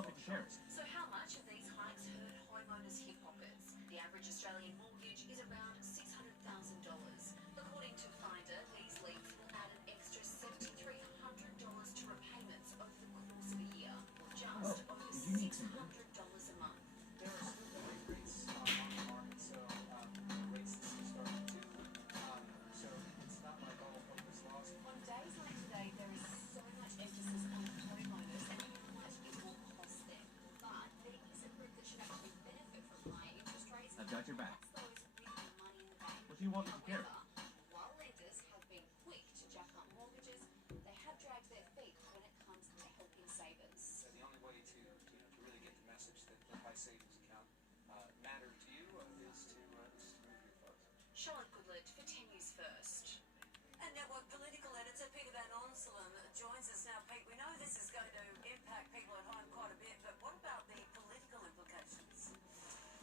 want me to share it? So how much have these hikes hurt homeowners' hip pockets? The average Australian mortgage is around $600,000. According to Finder, these leaks will add an extra $7,300 to repayments over the course of a year, or just over $600 a month. There are still rate rates on the market, so rates that are starting to, so it's not like all hope is lost. On days like today, there is so much emphasis on homeowners and how much it will cost them. But there is a group that should actually benefit from higher interest rates. I've got your back. That's those with money in the bank. What do you want me to carry? While lenders have been quick to jack up mortgages, they have dragged their feet when it comes to helping savers. So the only way to really get the message that the high savings account matter to you is to move your funds. Charlotte Goodlett for 10 News First. And network political editor Peter Van Onselen joins us now. Pete, we know this is going to impact people at home quite a bit, but what about the political implications?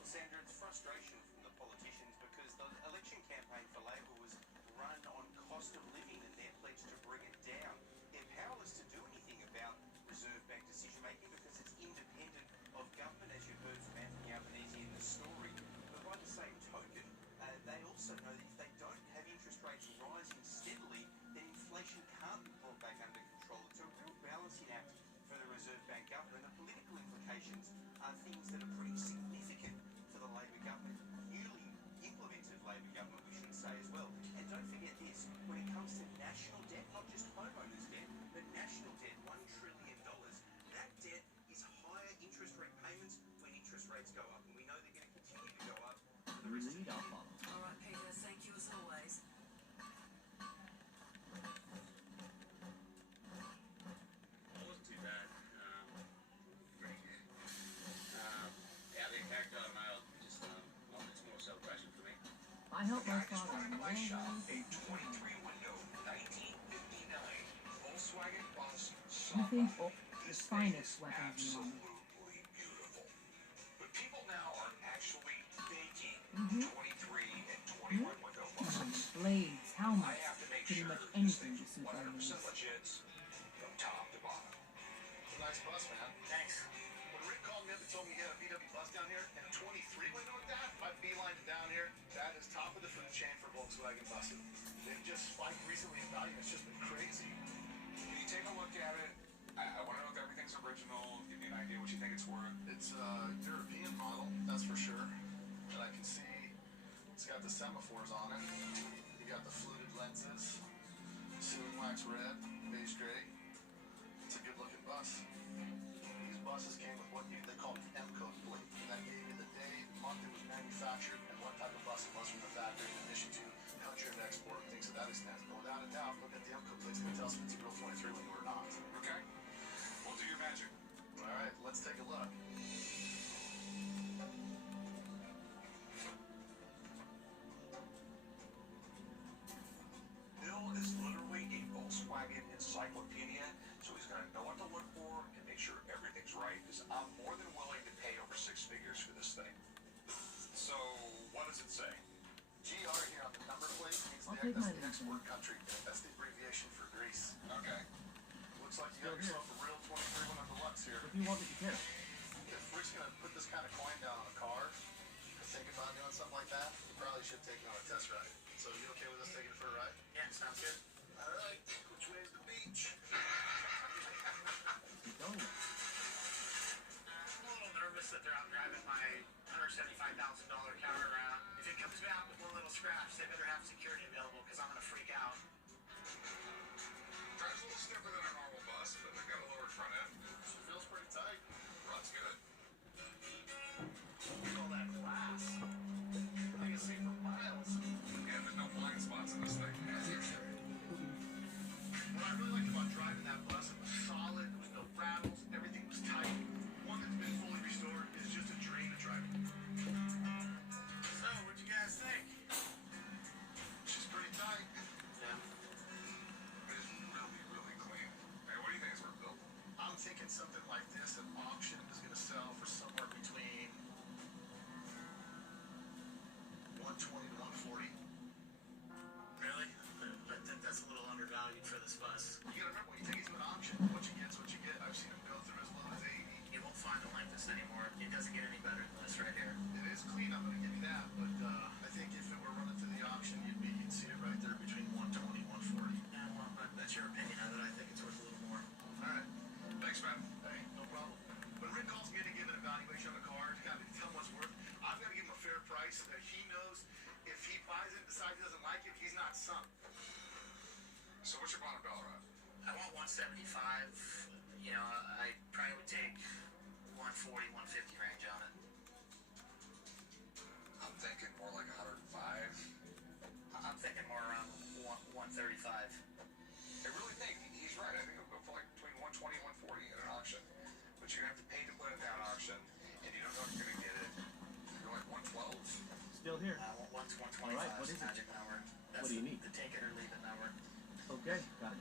Sandra, it's frustration from the politicians because the election campaign for Labor was run on cost of living and their pledge to bring it down. They're powerless to do anything about Reserve Bank decision making because it's independent of government, as you heard from Anthony Albanese in the story. But by the same token, they also know that if they don't have interest rates rising steadily, then inflation can't be brought back under control. It's a real balancing act for the Reserve Bank government. The political implications are things that are pretty significant for the Labor government, newly implemented Labor government, we should say as well. And don't forget this, when it comes to national debt, not just homeowners' debt, but national debt, $1 trillion, that debt is higher interest rate payments when interest rates go up. And we know they're going to continue to go up for the rest of the year. All right, Peter, thank you as always. It wasn't too bad. Great. Yeah, the impact on mild, just it's more celebration for me. I helped my I just father. wanted to buy shop a 23 window 1959 Volkswagen Bus. You think the finest weapons in the army. Absolutely beautiful. But people now are actually making 23 and 21 window buses. Blades, I helmets, have to make pretty sure much this anything to thing's suit their 100% needs. legit from top to bottom. Nice bus, man. Thanks. When Rick called me up and told me he had a VW bus down here and a 23 window like that, I beelined it down here. That is top of the food chain for Volkswagen buses. They've just spiked recently in value. It's just been crazy. Can you take a look at it? I want to know if everything's original. Give me an idea what you think it's worth. It's a European model, that's for sure. And I can see it's got the semaphores on it. You got the fluted lenses, ceiling wax red, beige gray. It's a good looking bus. These buses came with what they call an M-code plate. And that gave you the day, month it was manufactured, and what type of bus it was from the factory, in addition to country of export and things of that extent. But without a doubt, look at the M-code plates and tell us if it's a real 23 when you were not. Okay. We'll do your magic. All right, let's take a look. Bill is literally a Volkswagen encyclopedia, so he's going to know what to look for and make sure everything's right, because I'm more than willing to pay over 6 figures for this thing. So, what does it say? GR here on the number plate means I'll that's take my the export country. That's the abbreviation for Greece. Okay. Looks like you got yourself a real 23 one on the Lux here. What do you want me to carry? If Rick's going to put this kind of coin down on a car, think about doing something like that, we probably should take it on a test ride. So you okay with us taking it for a ride? Yeah, sounds good. All right. Which way is the beach? Keep going. I'm a little nervous that they're out driving my $175,000 car around. If it comes back with one little scratch, they better have security available because I'm going to freak out. Drives a little stiffer than a normal bus, but they've got a lower front end. It feels pretty tight. Runs good. Look at all that glass. I can see for miles. Yeah, there's no blind spots in this thing. What I really like about driving that So what's your bottom dollar at? I want 175. You know, I probably would take 140, 150 range on it. I'm thinking more like 105. I'm thinking more around 135. I really think he's right. I think it'll go for like between 120 and 140 at an auction. But you're going to have to pay to put it down auction, and you don't know if you're going to get it. You're like 112. Still here. I want 125 All right, what is it? magic number. That's What do you need? The take it or leave it number. Okay, got it.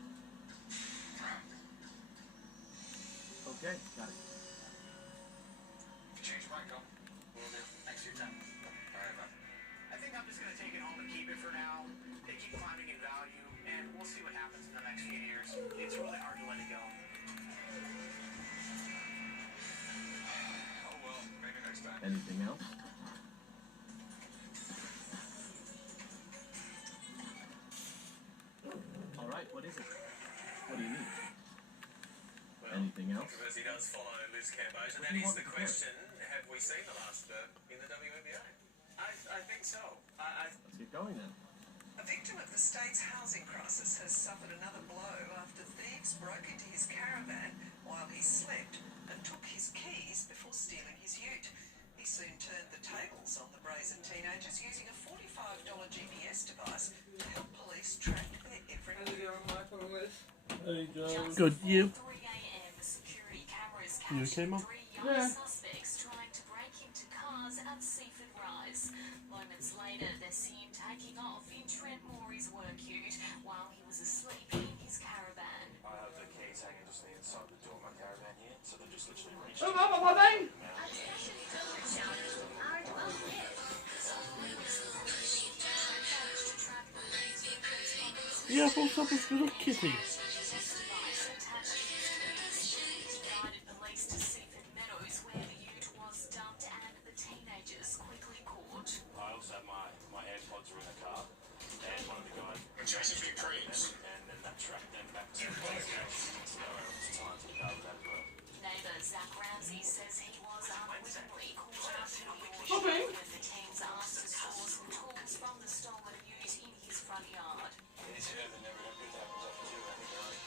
Okay, got it. If you change your mind, come. Will do. Thanks for your time. All right, man. I think I'm just going to take it home and keep it for now. They keep climbing in value, and we'll see what happens in the next few years. It's really hard to let it go. Oh, well, maybe next time. Anything else? All right, what is it? What do you need? Anything else? Controversy does follow loose campos, and What that do you is want the to question: have we seen the last of her in the WNBA? I think so. Let's get going then. A victim of the state's housing crisis has suffered another blow after thieves broke into his caravan while he slept and took his keys before stealing his ute. He soon turned the tables on the brazen teenagers using a $45 GPS device to help police track their every move. Hey, Joe. Good, you? 3 a.m. security cameras You captured okay, Mum? 3 young suspects trying to break into cars at Seaford Rise. Moments later, they're seen taking off in Trent Morey's work ute while he was asleep in his caravan. I have the keys hanging just inside the door of my caravan here, so they just literally reached. Yeah, I thought that was good of Kitty. Guided police to Seaford Meadows, where the ute was dumped and the teenagers quickly caught. I also have my AirPods are in the car, and one of the guys. We're chasing big dreams. And then that tracked them back to the place. So I was time to the car with that as well. Neighbour Zach Ramsey says he was unwittingly caught up in the orchard when the teams asked to store some tools from the stolen ute in his front yard. It's never good to happen to you,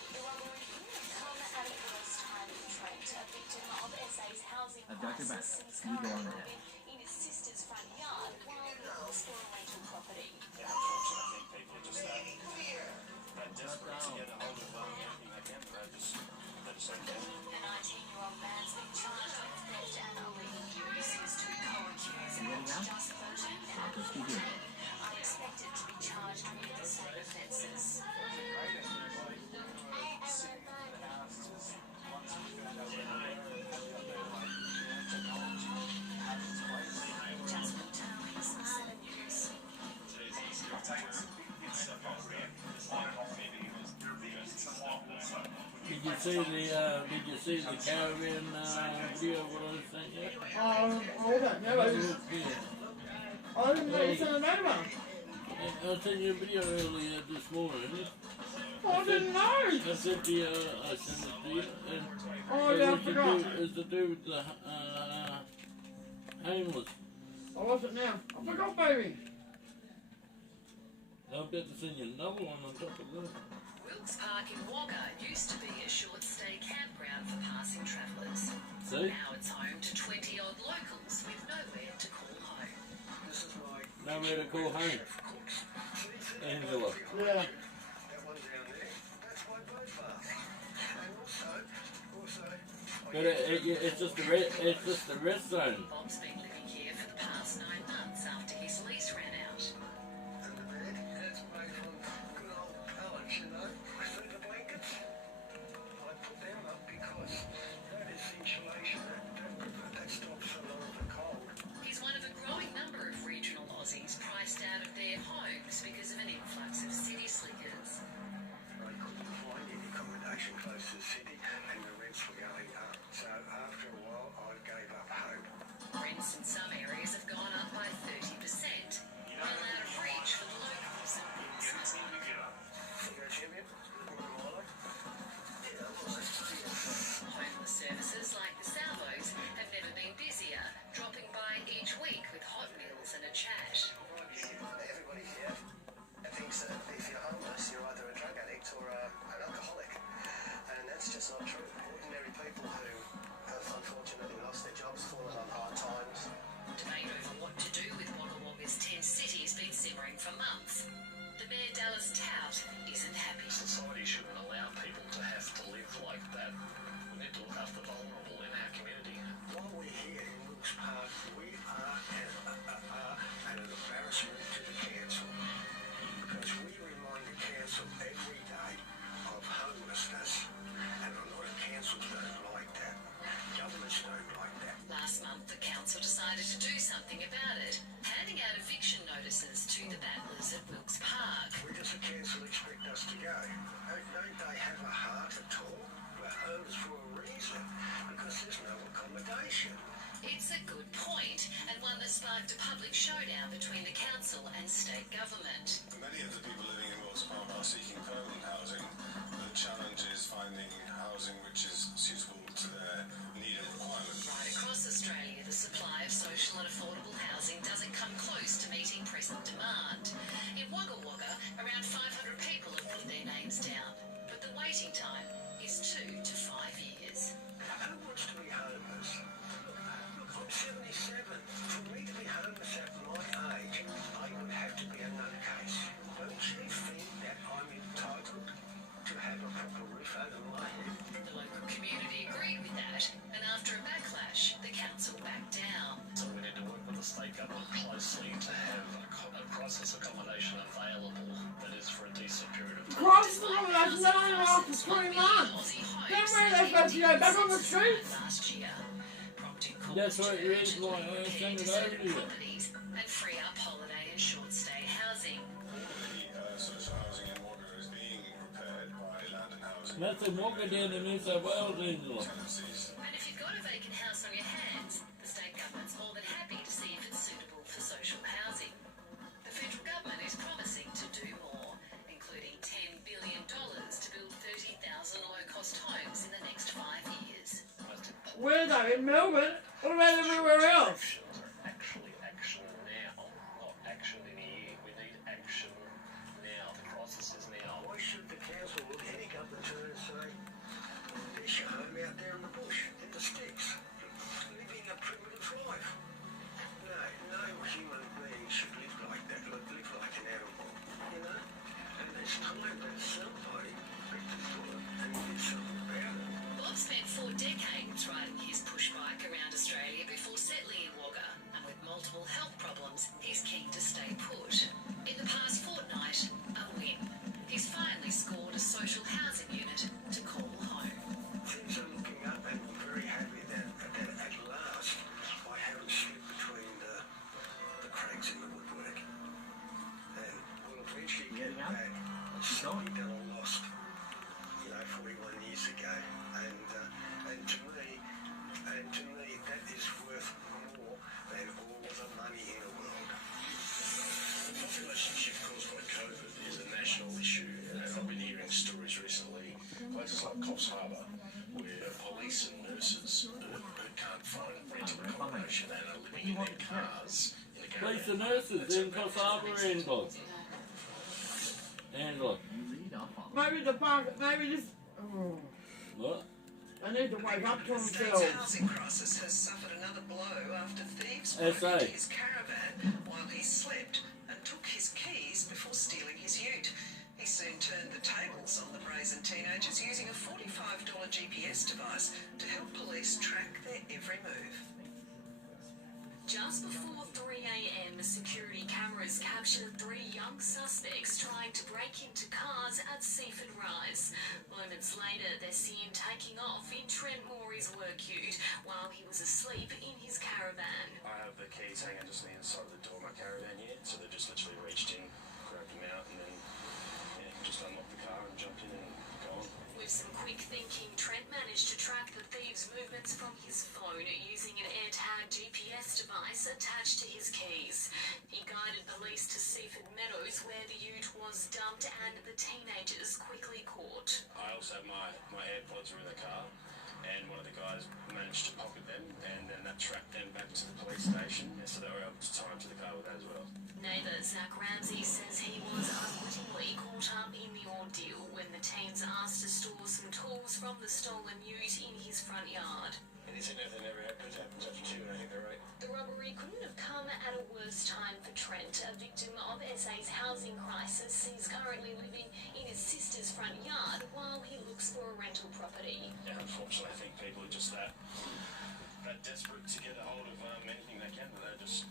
The robbery couldn't come at a worse time for Trent, a victim of SA's housing I've got your back. crisis since You go on Skyrim ahead. in his sister's front yard while he looks for a rental property. Yeah, unfortunately, I think people are just that desperate to get a hold of anything they can, but they just don't care. A 19-year-old man's been charged with theft and illegal use. His two co-accused, aged just 13 and 14, are expected to be charged with the same offences. Jasmine Turley, 7 News. Did you see the caravan video what I sent you? I don't know. I didn't know you sent it over. I sent you a video earlier this morning. I didn't know. I sent you, I sent it to you. And Oh, yeah, I forgot. it's to do with the homeless. I wasn't now. I forgot, baby. I'll bet to send you another one on top of that. Wilkes Park in Wagga used to be a short-stay campground for passing travellers. See? Now it's home to 20-odd locals with nowhere to call home. Nowhere to call home. Angela. Yeah. But it's just the rest zone. Bob's been living here for the past 9 months after his lease ran out. And the bed, that's made from good old pallets, you know. See the blankets? I put them up because that is insulation. That stops a lot of the cold. He's one of a growing number of regional Aussies priced out of their homes because of an influx of city slickers. I couldn't find any accommodation close to the city and the rents were going up. So after a while, I gave up hope. Rents in some areas have gone up by 30%, well out of reach for the locals and businesses. Homeless services like the Salvos have never been busier, dropping by each week with hot meals and a chat. Everybody here thinks that if you're homeless, you're either a drug addict or a that we need to look after the vulnerable in our community. While we're here in Wilkes Park, we are an embarrassment to the council because we remind the council every day of homelessness, and a lot of councils don't like that. Governments don't like that. Last month, the council decided to do something about it, handing out eviction notices to the battlers at Wilkes Park. Where does the council expect us to go? Don't they have a heart at all? We're homeless for a reason, because there's no accommodation. It's a good point, and one that sparked a public showdown between the council and state government. Many of the people living in Wilkes Park are seeking permanent housing. The challenge is finding housing which is suitable to their need and requirement. Right across Australia, the supply of social and affordable housing doesn't come close to meeting present demand. In Wagga Wagga, around 500 people have put their names down, but the waiting time is 2 to 5 years. Who wants to be homeless? Look, I'm 77. For me to be homeless at my age, I would have to be a nutcase. Don't you think that I'm entitled to have a proper roof over my head? The local community agreed with that, and after a backlash, the council backed down. So we need to work with the state government closely to have a crisis accommodation available that is for a decent period of time. Crisis accommodation only after 3 months. Then where are they supposed to go back on the streets? Last year, That's what it is, like, I send it over to you. properties and free up holiday and short stay housing. The social housing in Wagga is being prepared by Land and Housing. That's in Wagga down in New South Wales, Angela. Tenancies. And if you've got a vacant house on your hands, the state government's more than happy to see if it's suitable for social housing. The federal government is promising to do more, including $10 billion to build 30,000 low-cost homes in the next 5 years. Where though? In Melbourne? What about everywhere else? Actions are actually action now, not action in a year. We need action now. The crisis is now. Why should the council look any up and turn and say, there's your home out there in the bush, in the sticks, living a primitive life? No human being should live like that, live like an animal, you know? And there's time that somebody picked his bullet and did something about it. Bob spent 4 decades riding his push bike around Australia before settling in Wagga, and with multiple health problems, he's keen to stay put. In the past fortnight, a win. He's finally scored a social housing unit to call home. Things are looking up, and I'm very happy that at last I haven't slipped between the cracks in the woodwork. And we'll eventually get back something that I lost, 41 years ago. And to me, that is worth more than all the money in the world. The population shift caused by COVID is a national issue, and I've been hearing stories recently, places like Coffs Harbour, where police and nurses who can't find rental accommodation and are living in their cars in a Police caravan. and nurses in Coffs Harbour, Angela. Angela. Maybe the park, maybe this. Oh. What? They need to wake up to The state's themselves. housing crisis has suffered another blow after thieves SA. broke into his caravan while he slept and took his keys before stealing his ute. He soon turned the tables on the brazen teenagers using a $45 GPS device to help police track their every move. Just before 3 a.m, security cameras captured 3 young suspects trying to break into cars at Seaford Rise. Moments later, they're seen taking off in Trent Morey's work ute while he was asleep in his caravan. I have the keys hanging just on the inside of the door of my caravan here, so they just literally reached in, grabbed them out, and then just unlocked the car and jumped in and gone. With some quick thinking, Trent managed to track the thieves' movements from his phone using an AirTag GPS device attached to his keys. He guided police to Seaford Meadows, where the ute was dumped and the teenagers quickly caught. I also had my AirPods were in the car, and one of the guys managed to pocket them, and then that tracked them back to the police station, so they were able to tie them to the car with that as well. Neighbour Zach Ramsey says he was unwittingly caught up in the ordeal when the teens asked to store some tools from the stolen ute in his front yard. Anything that never happens after 2, and I think they're right. The robbery couldn't have come at a worse time for Trent, a victim of SA's housing crisis. He's currently living in his sister's front yard while he looks for a rental property. Yeah, unfortunately, I think people are just that desperate to get a hold of anything they can, but they just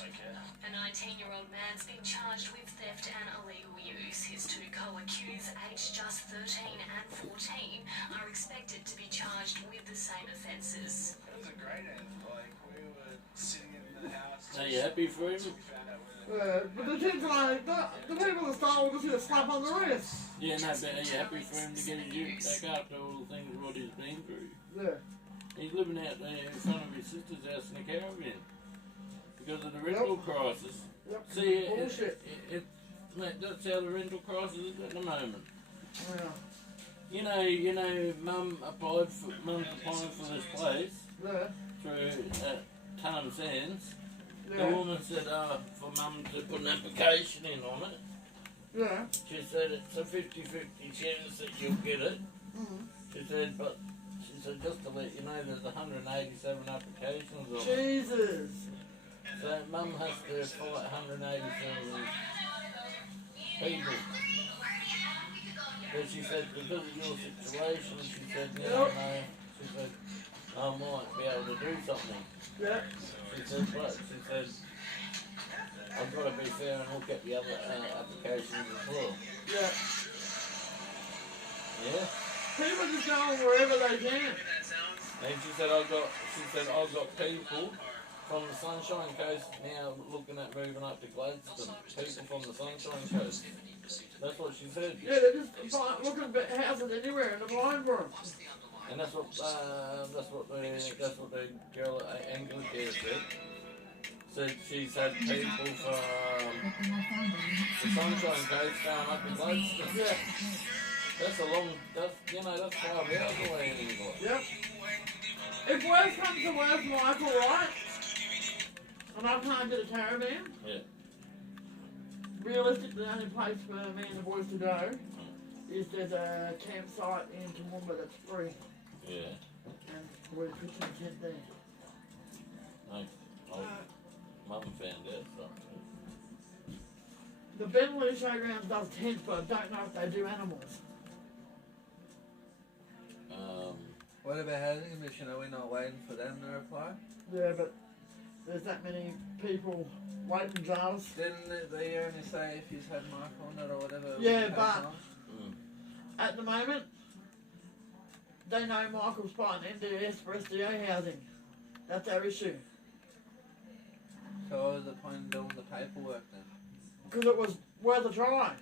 don't care. A 19-year-old man's been charged with theft and illegal use. His two co-accused, aged just 13 and 14, are expected to be charged with the same offences. It was a great end. Like, we were sitting in the house. Are you happy for him? But the kids are like, the people that start will just get a slap on the wrist. Yeah, no, but are you happy for him to get his youth back after all the things what he's been through? Yeah. He's living out there in front of his sister's house in a caravan because of the rental crisis. Yep. See, Bullshit. mate, that's how the rental crisis is at the moment. Yeah. You know, Mum's applying for this place Yeah. through Tarn Sands. Yeah. The woman said, for Mum to put an application in on it. Yeah. She said it's a 50-50 chance that you'll get it. Mm-hmm. She said, just to let you know, there's 187 applications on it. Jesus. So Mum has to fight 187 people. But she said, because of your situation, she said, no. She said, I might be able to do something. Yeah. She said, but she said, I've got to be fair and look at the other applications as well. Yeah. Yeah. People just going wherever they can. And she said, I've got people from the Sunshine Coast now looking at moving up to Gladstone. People from the Sunshine Coast. That's what she said. Yeah, they're just looking at houses anywhere and applying for them. And that's what the girl at Anglicare said. Said she's had people from the Sunshine Coast going up to Gladstone. Yeah. That's 5 hours away anymore. Yep. If worse comes to worse, Michael, right? And I can't get a caravan. Yeah. Realistically, the only place for me and the boys to go is there's a campsite in Toowoomba that's free. Yeah. And we're pitching a tent there. Mum found out something. The Bentley Showgrounds does tents, but I don't know if they do animals. What about Housing Commission? Are we not waiting for them to reply? Yeah, but there's that many people waiting jars. Didn't they only say if he's had Mark on it or whatever? Yeah, but at the moment, they know Michael's buying NDS for SDA housing. That's our issue. So what was the point of doing the paperwork then? Because it was worth a try.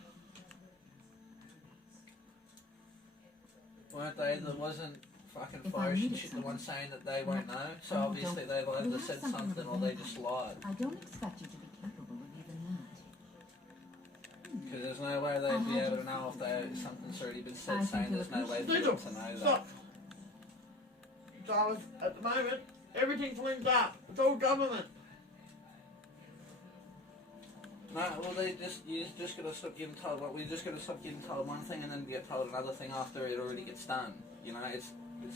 Weren't they? There wasn't fucking Forest and shit the one saying that they won't know. So obviously they've either said something or they just lied. I don't expect you to be capable of even that. Because there's no way they'd be able to know if something's already been said, saying there's no way for them to know that. So at the moment, everything's linked up. It's all government. No, well, you just gotta stop getting told. We just gotta stop getting told one thing and then get told another thing after it already gets done. You know, it's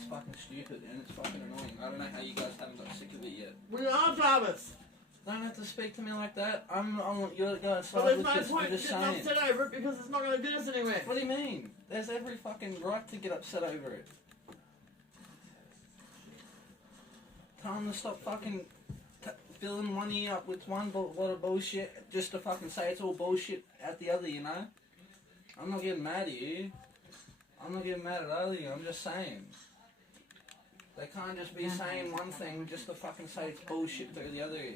fucking stupid and it's fucking annoying. I don't know how you guys haven't got sick of it yet. We are Jarvis. Don't have to speak to me like that. You're going to But there's no point getting upset over it because it's not going to get us anywhere. What do you mean? There's every fucking right to get upset over it. Tell them to stop fucking filling one ear up with one lot of bullshit just to fucking say it's all bullshit at the other, you know? I'm not getting mad at you. I'm not getting mad at either of you. I'm just saying. They can't just be saying one thing just to fucking say it's bullshit through the other ear.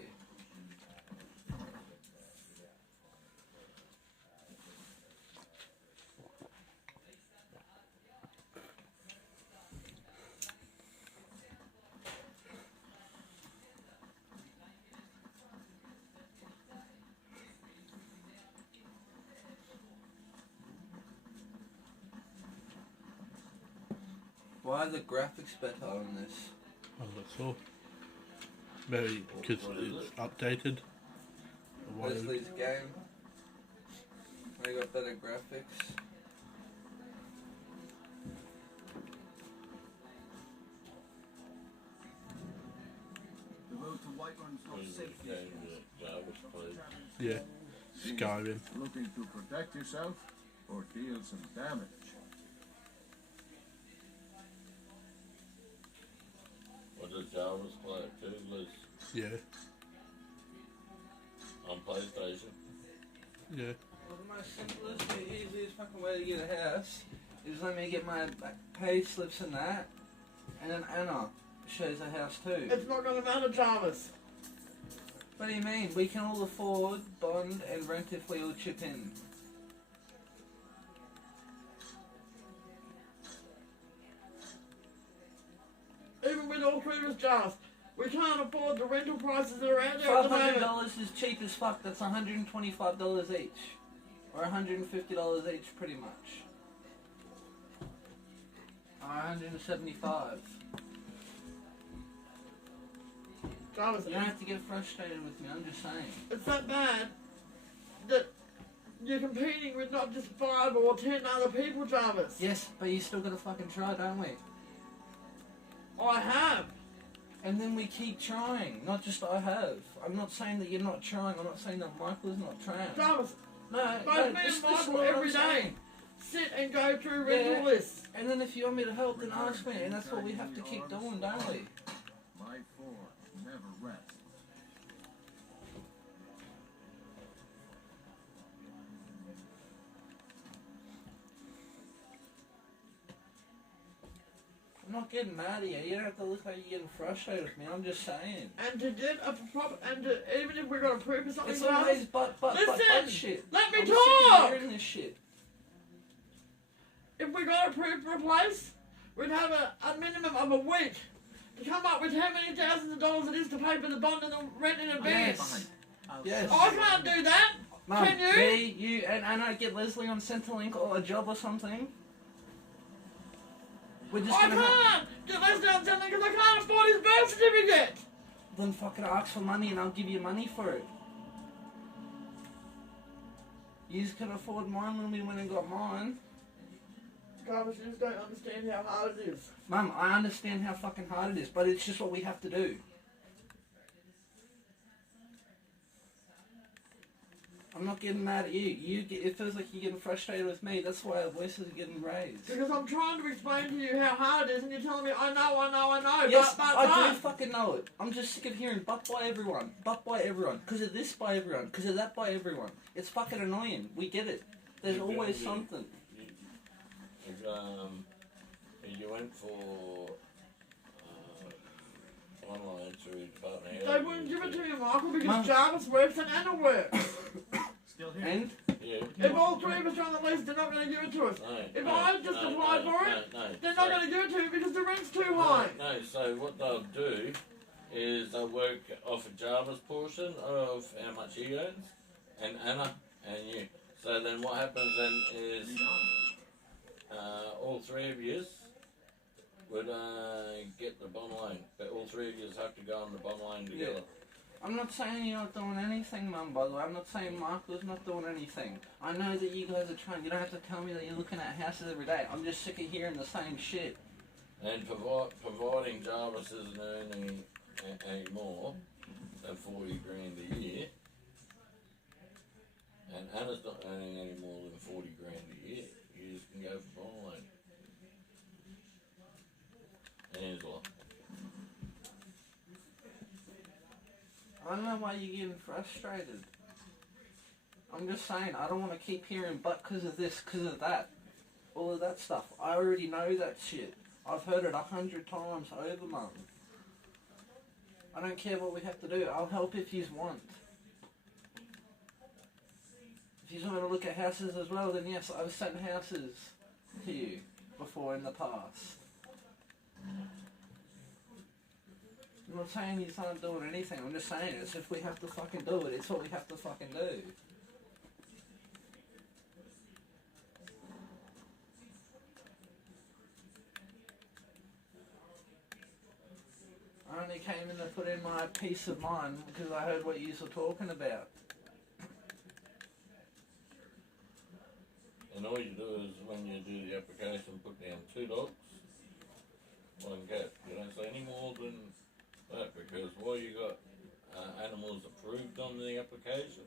Why are the graphics better on this? Oh, that's all. Maybe because it's updated. Leslie's game. They got better graphics. The road to Whiteland's not Who's safe the yet. game that Jarvis played? Yeah. Skyrim. Looking to protect yourself or deal some damage? What does Jarvis play it too, Liz? Yeah. On PlayStation? Yeah. Well, the most simplest, the easiest fucking way to get a house is let me get my pay slips and that, and then Anna shows the house too. It's not going to matter, Jarvis. What do you mean? We can all afford, bond, and rent if we all chip in. Even with all three of us, Jarvis, we can't afford the rental prices that are out there at the moment. $500 is cheap as fuck. That's $125 each. Or $150 each, pretty much. Or $175. Jarvis, you don't have to get frustrated with me, I'm just saying. It's that bad that you're competing with not just 5 or 10 other people, Jarvis. Yes, but you still gotta fucking try, don't we? I have. And then we keep trying, not just I have. I'm not saying that you're not trying, I'm not saying that Michael's not trying. Jarvis, no, both me and Michael every day sit and go through rental lists. And then if you want me to help, then ask me, and that's what we have to keep doing, don't we? My four never rest. I'm not getting mad at you. You don't have to look like you're getting frustrated with me. I'm just saying. And to get a proper, and to, even if we're going to prove something, It's always but listen, shit. let me I'm talk. sick of hearing this shit. If we got approved for a place, we'd have a minimum of a week to come up with how many thousands of dollars it is to pay for the bond and the rent in advance. Yes. I can't do that. Mum, Can you? Me, you, and I get Leslie on Centrelink or a job or something. We're just I can't get Leslie on something because I can't afford his birth certificate. Then fucking ask for money and I'll give you money for it. You just can afford mine when we went and got mine. Jarvis, you just don't understand how hard it is. Mum, I understand how fucking hard it is, but it's just what we have to do. I'm not getting mad at you. It feels like you're getting frustrated with me. That's why our voices are getting raised. Because I'm trying to explain to you how hard it is, and you're telling me, I know. Yes, but. I do fucking know it. I'm just sick of hearing but by everyone. But by everyone. Because of this by everyone. Because of that by everyone. It's fucking annoying. We get it. There's always something. You went for online through partner. They wouldn't give it to me, Michael, because Jarvis works and Anna works. Still here. And? Yeah. If all three of us are on the list, they're not going to give it to us. If I just apply for it, they're not going to give it to me because the rent's too high. No, so what they'll do is they'll work off a Jarvis portion of how much he earns, and Anna, and you. So then what happens then is all three of you would get the bond loan, but all three of you have to go on the bond loan together. Yeah. I'm not saying you're not doing anything, Mum, by the way. I'm not saying Michael's not doing anything. I know that you guys are trying. You don't have to tell me that you're looking at houses every day. I'm just sick of hearing the same shit. And providing Jarvis isn't earning any more than 40 grand a year, and Anna's not earning any more than 40 grand a year, you just can go for bond loan. Angela. I don't know why you're getting frustrated. I'm just saying, I don't want to keep hearing but because of this, because of that. All of that stuff. I already know that shit. I've heard it 100 times over, Mum. I don't care what we have to do. I'll help if you want. If you want to look at houses as well, then yes, I've sent houses to you before in the past. I'm not saying you aren't doing anything, I'm just saying it's if we have to fucking do it, it's what we have to fucking do. I only came in to put in my peace of mind because I heard what you were talking about. And all you do is when you do the application, put down 2 dogs, 1 cat. You don't say any more than that, because while you got animals approved on the application,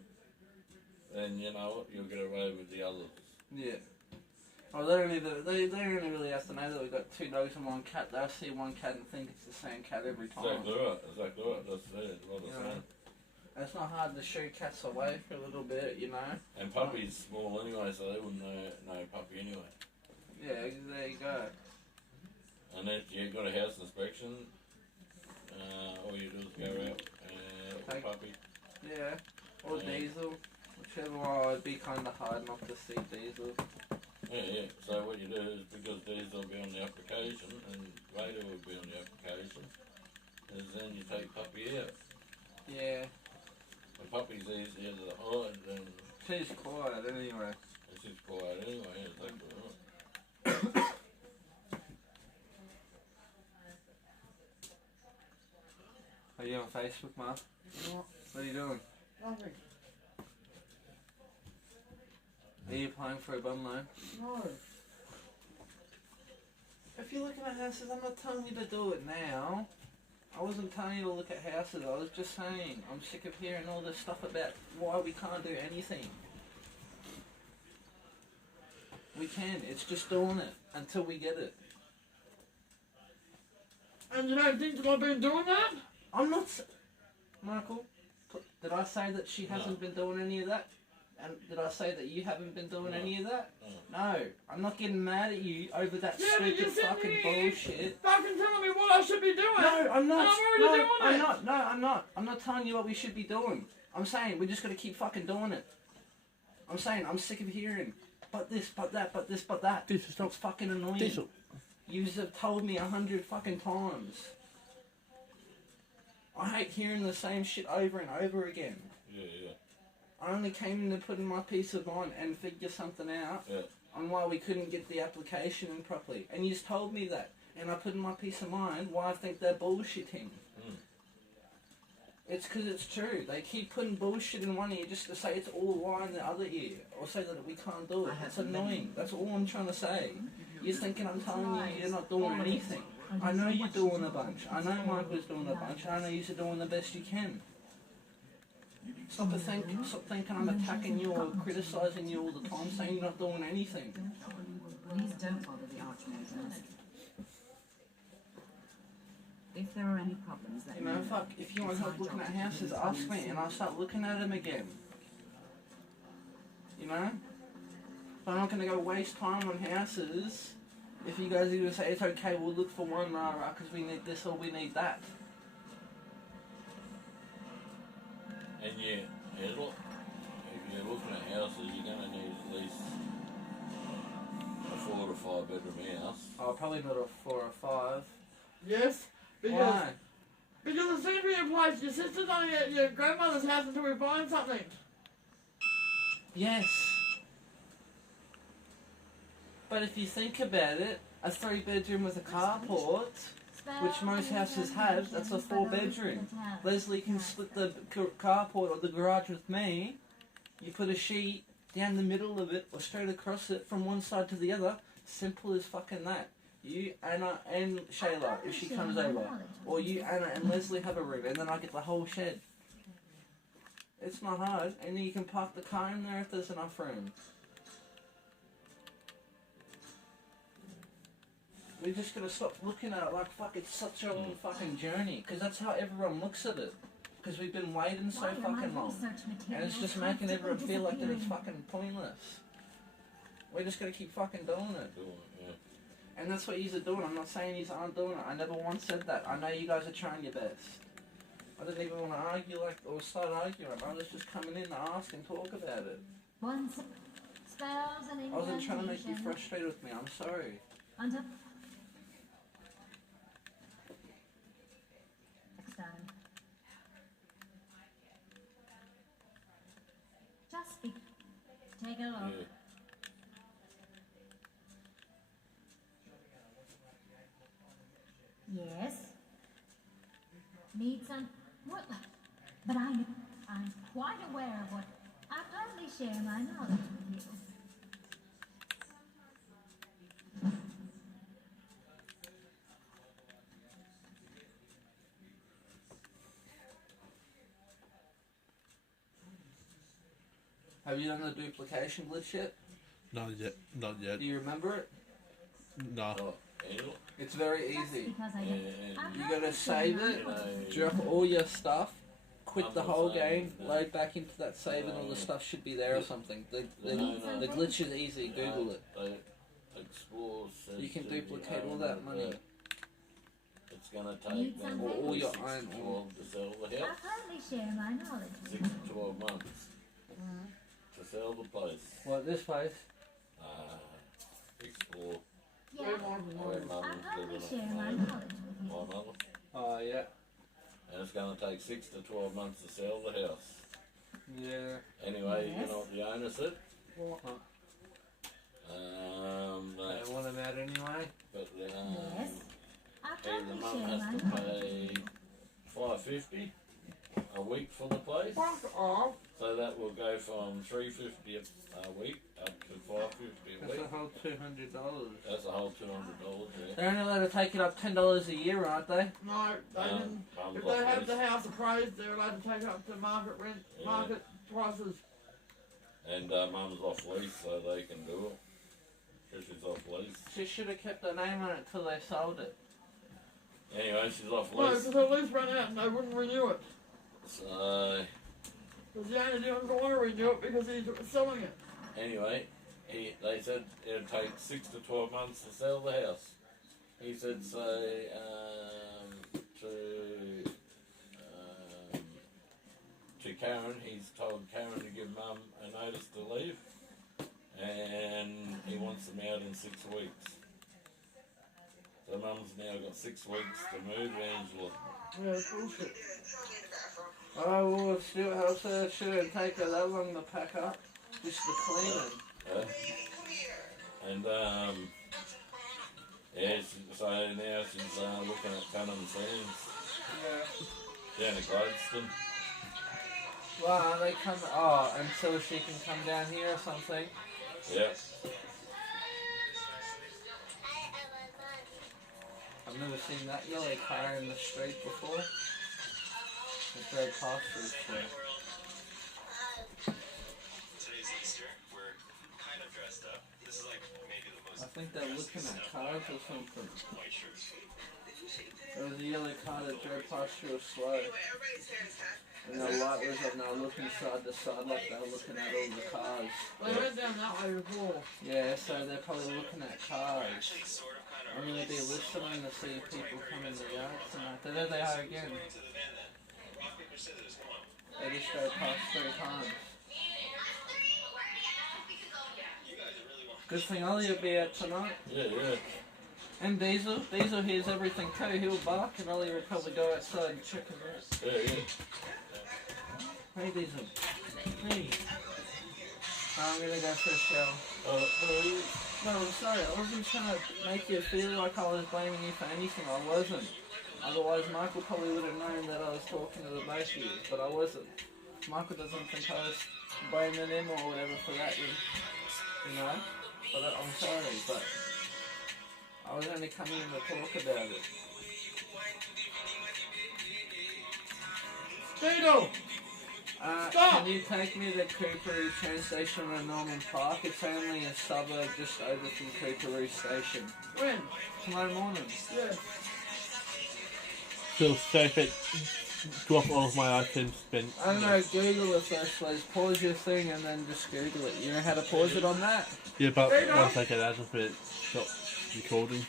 then you know what, you'll get away with the others. Yeah. Well, they only really have to know that we've got 2 dogs and 1 cat. They'll see 1 cat and think it's the same cat every time. Exactly right. That's what I'm saying. And it's not hard to shoo cats away for a little bit, you know. And puppy's small anyway, so they wouldn't know puppy anyway. Yeah, there you go. And if you've got a house inspection, all you do is go out with puppy. Yeah, or Diesel. Whichever one, it'd be kind of hard not to see Diesel. Yeah. So what you do is, because Diesel will be on the application and Vader will be on the application, is then you take puppy out. Yeah. The puppy's easier to hide than... She's quiet anyway. She's quiet anyway, exactly right. Are you on Facebook, Mark? No. What are you doing? Nothing. Are you applying for a bum loan? No. If you're looking at houses, I'm not telling you to do it now. I wasn't telling you to look at houses, I was just saying I'm sick of hearing all this stuff about why we can't do anything. We can, it's just doing it until we get it. And you don't think that I've been doing that? I'm not... Michael, did I say that she hasn't been doing any of that? And did I say that you haven't been doing any of that? No, I'm not getting mad at you over that stupid fucking bullshit. Fucking telling me what I should be doing. No, I'm not. And I'm already doing it. I'm not. I'm not telling you what we should be doing. I'm saying we just gotta keep fucking doing it. I'm saying I'm sick of hearing, but this, but that, but this, but that. It's fucking annoying. You have told me 100 fucking times. I hate hearing the same shit over and over again. Yeah. I only came in to put in my peace of mind and figure something out on why we couldn't get the application in properly. And you just told me that. And I put in my peace of mind why I think they're bullshitting. It's because it's true. They keep putting bullshit in one ear just to say it's all lie in the other ear. Or say that we can't do it. It's annoying. That's all I'm trying to say. You're thinking I'm telling you you're not doing anything. I know you're doing a bunch. I know Michael's doing a bunch. I know you're doing the best you can. Stop thinking I'm attacking you or criticising you all the time, saying you're not doing anything. Please don't bother the Archmages. If there are any problems, let me know. Fuck, if you want help looking at houses, ask me and I'll start looking at them again. You know? But I'm not going to go waste time on houses if you guys are going to say it's okay, we'll look for one, because we need this or we need that. And if you're looking at houses, you're going to need at least a 4 to 5 bedroom house. Oh, probably not a 4 or 5. Yes, because why? Because it seems to be a place. Your sister's only at your grandmother's house until we find something. Yes. But if you think about it, a 3-bedroom with a carport, which most houses have, that's a 4-bedroom. Leslie can split the carport or the garage with me. You put a sheet down the middle of it or straight across it from one side to the other. Simple as fucking that. You, Anna, and Shayla, if she comes over. Or you, Anna, and Leslie have a room, and then I get the whole shed. It's not hard. And then you can park the car in there if there's enough room. We're just gonna stop looking at it like fuck it's such a long fucking journey, because that's how everyone looks at it. Because we've been waiting so fucking long, and it's just making everyone feel like that it's fucking pointless. We're just gonna keep fucking doing it. And that's what you're doing. I'm not saying you aren't doing it. I never once said that. I know you guys are trying your best. I didn't even want to argue or start arguing. I was just coming in to ask and talk about it. I wasn't trying to make you frustrated with me. I'm sorry. Just take a look. Yes. Need some. What? But I'm quite aware of what. I'll gladly share my knowledge with you. Have you done the duplication glitch yet? Not yet. Not yet. Do you remember it? No. It's very easy. Because You gotta save it, drop all your stuff, quit the whole game, load back into that save, and all the stuff should be there or something. The glitch is easy. Google it. You can duplicate all that money. It's gonna take them all your 6 to iron 12 to sell the I house. hardly share my knowledge. 6 to 12 months to sell the place. What, this place? Explore. Yeah. Where I mum's hardly living share at my the knowledge moment. with you. My mother. Oh, yeah. And it's going to take 6 to 12 months to sell the house. Yeah. Anyway, Yes. you know what the owner said? What? They want them out anyway? But Yes. I the hardly mum share has my to knowledge. pay $5.50 a week for the place. So that will go from $3.50 a week up to $5.50 a That's week. a whole $200. That's a whole $200, yeah. They're only allowed to take it up $10 a year, aren't they? No, they didn't. Mum's If off they have lease. the house appraised, they're allowed to take it up to market rent, Yeah. market prices. And mum's off lease, so they can do it. Because she's off lease. She should have kept the name on it till they sold it. Anyway, she's off No, lease. because her lease ran out and they wouldn't renew it. So, Because the owner didn't want to renew it because he's selling it. anyway, they said it'd take 6 to 12 months to sell the house. He said, to Karen, he's told Karen to give mum a notice to leave. And he wants them out in 6 weeks. So mum's now got 6 weeks to move Angela. Yeah, it's bullshit. Oh, well, it still helps her. It shouldn't take her that long to pack up. Just the cleaning. And yeah, so now she's looking at Cunham Sands down at Gladstone. Well, they come. Oh, until she can come down here or something. Yep. I've never seen that yellow car in the street before. It drove past us. Today's Easter. We're kind of dressed up. This is like maybe the most. I think they're looking at cars or something. White shirts. There was a yellow car that drove past real slow. And the light was on, they were looking side to side like they were looking at all the cars. They went down that way before. Yeah, so they're probably looking at cars. I'm going to be listening to see people come in the yard tonight. There they are again. They just go past 3 times. Good thing Ollie will be out tonight. Yeah, yeah. And Diesel. Diesel hears everything too. He'll bark and Ollie will probably go outside and check him out. Yeah, yeah. Hey Diesel. Hey. I'm gonna go for a shower. No, I'm sorry. I wasn't trying to make you feel like I was blaming you for anything. I wasn't. Otherwise, Michael probably would have known that I was talking to the both of you, but I wasn't. Michael doesn't think I was blaming him or whatever for that, you know? But I'm sorry, but I was only coming in to talk about it. Tito! Can you take me to Cooperoo train station in Norman Park? It's only a suburb just over from Cooperoo station. When? Tomorrow morning. Yeah. Feel safe at drop all of my items, then. I don't know, Google it first, please. Pause your thing and then just Google it. You know how to pause it on that? Yeah, but once I get out of it, stop recording.